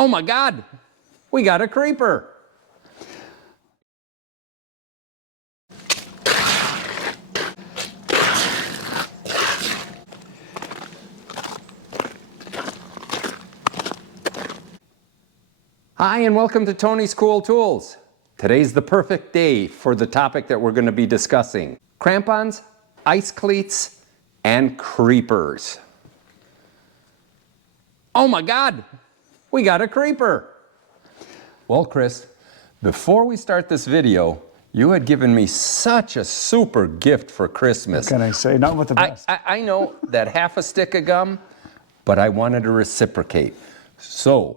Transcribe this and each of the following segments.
Oh my God, we got a creeper. Hi, and welcome to Tony's Cool Tools. Today's the perfect day for the topic that we're going to be discussing: crampons, ice cleats, and creepers. Oh my God, we got a creeper. Well, Chris, before we start this video, you had given me such a super gift for Christmas. What can I say? Not with the best. I know that half a stick of gum, but I wanted to reciprocate. So,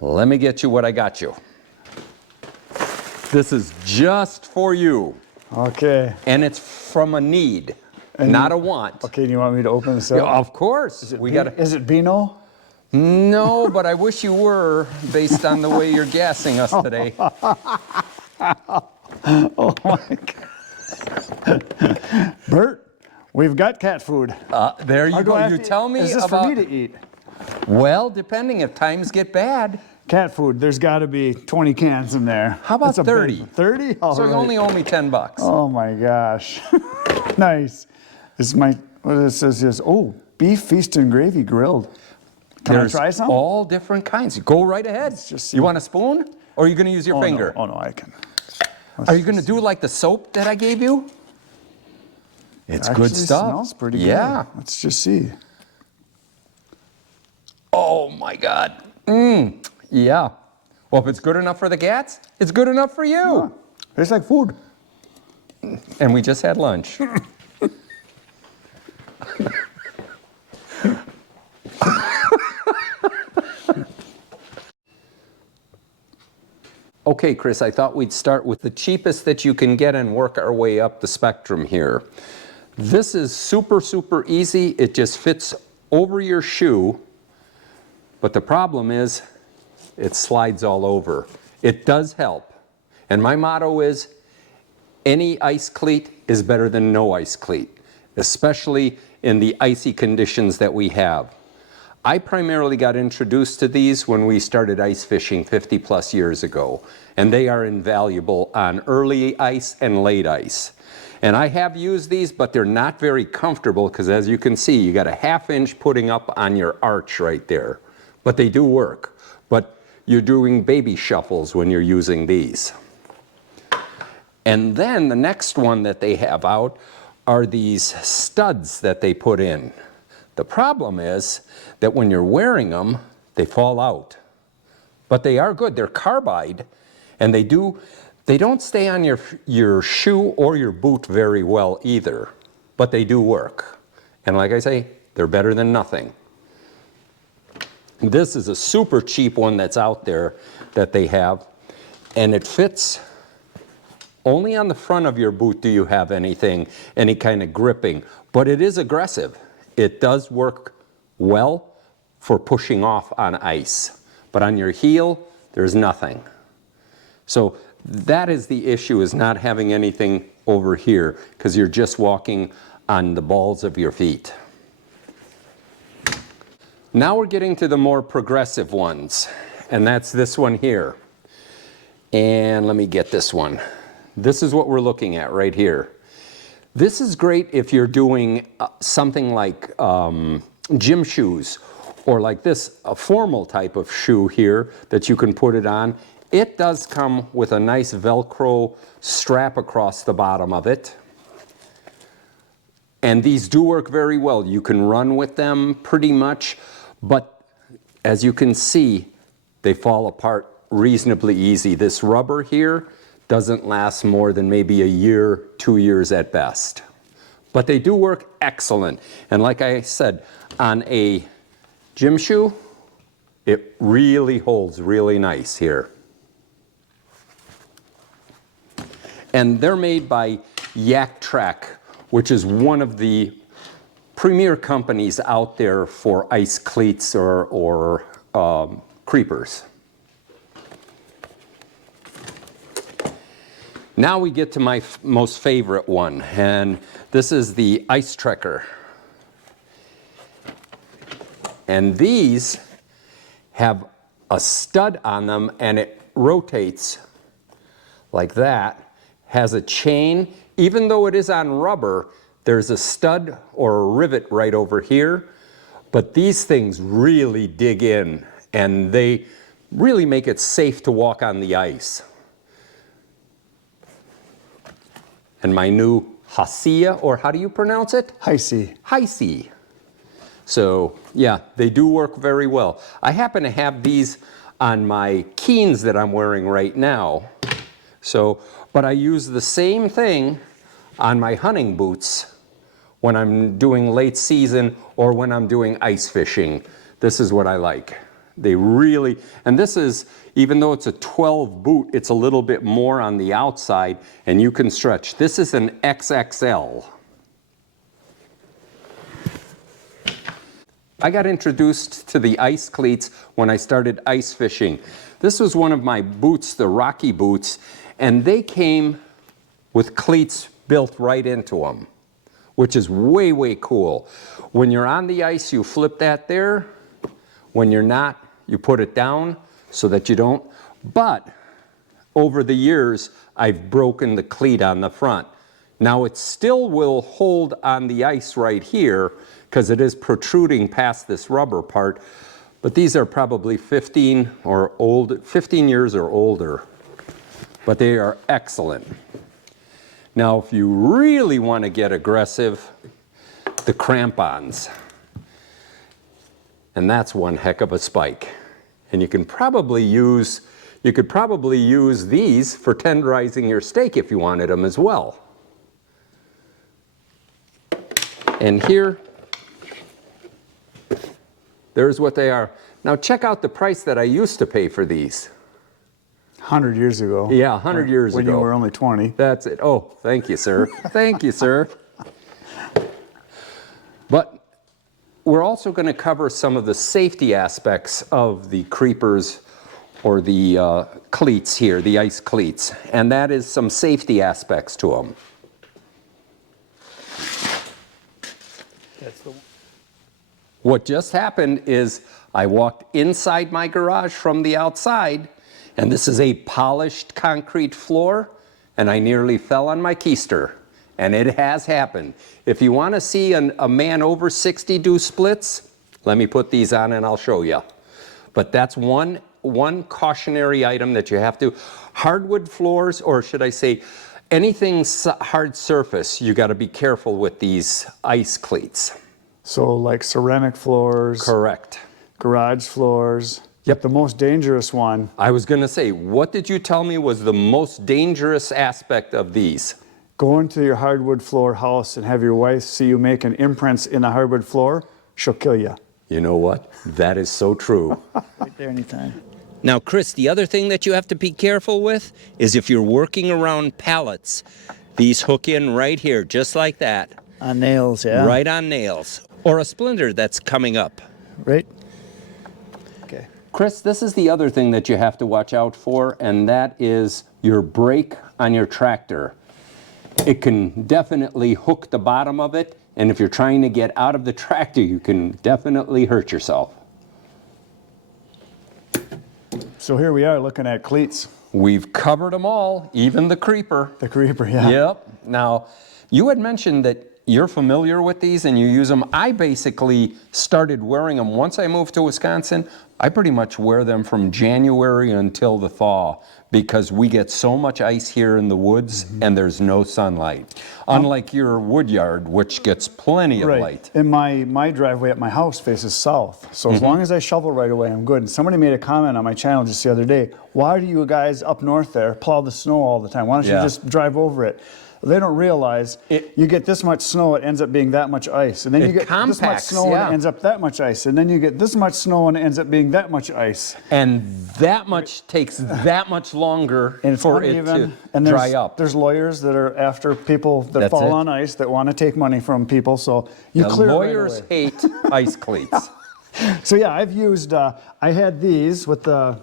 let me get you what I got you. This is just for you. Okay. And it's from a need, not a want. Okay, do you want me to open this up? Yeah, of course. Is it Beano? No, but I wish you were, based on the way you're gassing us today. Oh my God. Bert, we've got cat food. There you go. You tell me Is this about... for me to eat? Well, depending if times get bad. Cat food, there's got to be 20 cans in there. How about 30? 30? So you only owe me $10. Oh my gosh. Nice. This is my, what it says is, oh, beef feast and gravy grilled. Can I try some? All different kinds. Go right ahead. You want a spoon? Or are you going to use your finger? No. Oh no, I can. Are you going to do like the soap that I gave you? It's good stuff. It smells pretty good. Yeah. Let's just see. Oh my God. Yeah. Well, if it's good enough for the cats, it's good enough for you. Yeah. Tastes like food. And we just had lunch. Okay, Chris, I thought we'd start with the cheapest that you can get and work our way up the spectrum here. This is super, super easy. It just fits over your shoe, but the problem is it slides all over. It does help. And my motto is, any ice cleat is better than no ice cleat, especially in the icy conditions that we have. I primarily got introduced to these when we started ice fishing 50 plus years ago, and they are invaluable on early ice and late ice. And I have used these, but they're not very comfortable because, as you can see, you got a ½ inch putting up on your arch right there. But they do work. But you're doing baby shuffles when you're using these. And then the next one that they have out are these studs that they put in. The problem is that when you're wearing them, they fall out. But they are good. They're carbide, and they don't stay on your shoe or your boot very well either. But they do work. And like I say, they're better than nothing. This is a super cheap one that's out there that they have, and it fits. Only on the front of your boot do you have any kind of gripping, but it is aggressive. It does work well for pushing off on ice, but on your heel, there's nothing. So that is the issue, is not having anything over here, because you're just walking on the balls of your feet. Now we're getting to the more progressive ones, and that's this one here. And let me get this one. This is what we're looking at right here. This is great if you're doing something like gym shoes, or like this, a formal type of shoe here that you can put it on. It does come with a nice Velcro strap across the bottom of it. And these do work very well. You can run with them pretty much, but as you can see, they fall apart reasonably easy. This rubber here doesn't last more than maybe a year, 2 years at best. But they do work excellent. And like I said, on a gym shoe, it really holds really nice here. And they're made by Yak Track, which is one of the premier companies out there for ice cleats or creepers. Now we get to my most favorite one, and this is the Ice Trekker. And these have a stud on them, and it rotates like that, has a chain. Even though it is on rubber, there's a stud or a rivet right over here, but these things really dig in, and they really make it safe to walk on the ice. And my new Hasia, or how do you pronounce it? Heisey. Heisey. So yeah, they do work very well. I happen to have these on my Keens that I'm wearing right now. So, but I use the same thing on my hunting boots when I'm doing late season or when I'm doing ice fishing. This is what I like. They really, and this is, even though it's a 12 boot, it's a little bit more on the outside, and you can stretch. This is an XXL. I got introduced to the ice cleats when I started ice fishing. This was one of my boots, the Rocky boots, and they came with cleats built right into them, which is way, way cool. When you're on the ice, you flip that there. When you're not, you put it down so that you don't. But over the years, I've broken the cleat on the front. Now it still will hold on the ice right here because it is protruding past this rubber part, but these are probably 15 years or older, but they are excellent. Now if you really want to get aggressive, the Crampons. And that's one heck of a spike. And you could probably use these for tenderizing your steak if you wanted them as well. And here, there's what they are. Now check out the price that I used to pay for these. 100 years ago. Yeah, 100 years ago. When you were only 20. That's it. Oh, thank you, sir. Thank you, sir. But we're also going to cover some of the safety aspects of the creepers or the cleats here, the ice cleats. And that is some safety aspects to them. That's the one. What just happened is I walked inside my garage from the outside, and this is a polished concrete floor, and I nearly fell on my keister. And it has happened. If you want to see a man over 60 do splits, let me put these on and I'll show you. But that's one cautionary item that you have to. Hardwood floors, or should I say anything hard surface, you got to be careful with these ice cleats. So like ceramic floors. Correct. Garage floors. Yep. The most dangerous one. I was going to say, what did you tell me was the most dangerous aspect of these? Go into your hardwood floor house and have your wife see you making imprints in a hardwood floor, she'll kill you. You know what? That is so true. Right there anytime. Now, Chris, the other thing that you have to be careful with is if you're working around pallets, these hook in right here, just like that. On nails, yeah. Right on nails. Or a splinter that's coming up. Right. Okay. Chris, this is the other thing that you have to watch out for, and that is your brake on your tractor. It can definitely hook the bottom of it, and if you're trying to get out of the tractor, you can definitely hurt yourself. So here we are looking at cleats. We've covered them all, even the creeper. The creeper, yeah. Yep. Now, you had mentioned that you're familiar with these and you use them. I basically started wearing them once I moved to Wisconsin. I pretty much wear them from January until the thaw because we get so much ice here in the woods and there's no sunlight. Unlike your Woodyard, which gets plenty of light. And my driveway at my house faces south. So as long as I shovel right away, I'm good. And somebody made a comment on my channel just the other day. Why do you guys up north there plow the snow all the time? Why don't you just drive over it? They don't realize you get this much snow, it ends up being that much ice. And then you get this much snow and it ends up that much ice. And then you get this much snow and it ends up being that much ice. And that much takes that much longer for it to dry up. There's lawyers that are after people that fall on ice that want to take money from people. So you clear lawyers right away. hate ice cleats. So yeah, I've used, I had these with the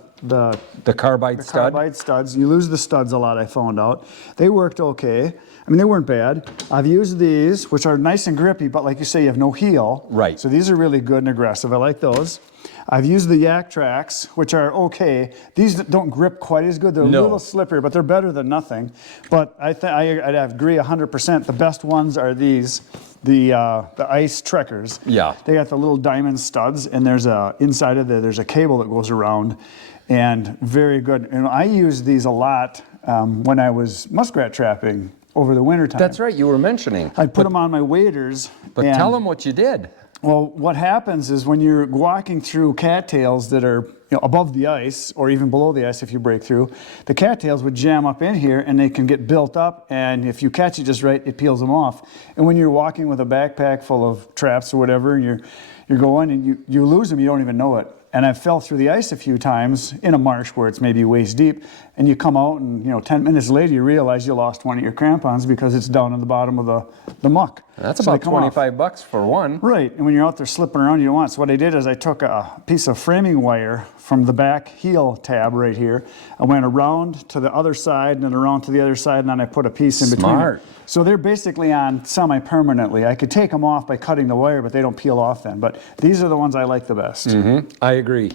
carbide stud? Carbide studs. You lose the studs a lot, I found out. They worked okay. I mean, they weren't bad. I've used these, which are nice and grippy, but like you say, you have no heel. Right. So these are really good and aggressive. I like those. I've used the Yak Tracks, which are okay. These don't grip quite as good. They're a little slippery, but they're better than nothing. But I'd agree 100%. The best ones are these, the ice trekkers. Yeah. They got the little diamond studs, and there's inside of there's a cable that goes around, and very good. And I used these a lot when I was muskrat trapping over the winter time. That's right, you were mentioning. I'd put them on my waders. But tell them what you did. Well, what happens is when you're walking through cattails that are above the ice or even below the ice if you break through, the cattails would jam up in here and they can get built up, and if you catch it just right, it peels them off. And when you're walking with a backpack full of traps or whatever, and you're going and you lose them, you don't even know it. And I fell through the ice a few times in a marsh where it's maybe waist deep, and you come out and 10 minutes later you realize you lost one of your crampons because it's down in the bottom of the muck. That's So about they come off. $25 for one. Right, and when you're out there slipping around, you don't want it. So what I did is I took a piece of framing wire from the back heel tab right here. I went around to the other side and then around to the other side, and then I put a piece in between. Smart. So they're basically on semi-permanently. I could take them off by cutting the wire, but they don't peel off then. But these are the ones I like the best. I agree.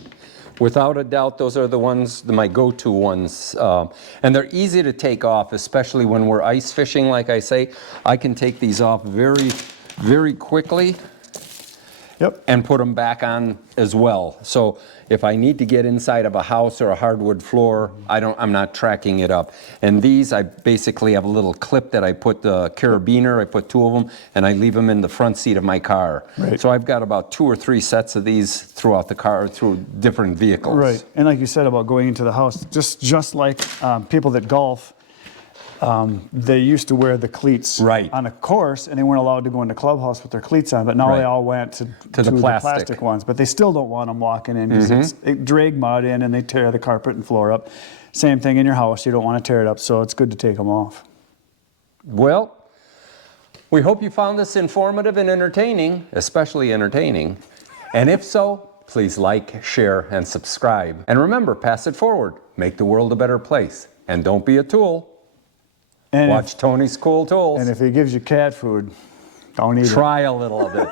Without a doubt, those are the ones, my go-to ones. And they're easy to take off, especially when we're ice fishing, like I say. I can take these off very, very quickly. Yep. And put them back on as well. So if I need to get inside of a house or a hardwood floor, I'm not tracking it up. And these, I basically have a little clip that I put the carabiner, I put 2 of them, and I leave them in the front seat of my car. Right. So I've got about 2 or 3 sets of these throughout the car, through different vehicles. Right, and like you said about going into the house, just like people that golf, they used to wear the cleats on a course, and they weren't allowed to go in the clubhouse with their cleats on, but now they all went to the plastic ones. But they still don't want them walking in because it drag mud in and they tear the carpet and floor up. Same thing in your house, you don't want to tear it up, so it's good to take them off. Well, we hope you found this informative and entertaining, especially entertaining. And if so, please like, share, and subscribe. And remember, pass it forward. Make the world a better place. And don't be a tool. And Watch Tony's Cool Tools. And if he gives you cat food, don't eat it. Try a little of it.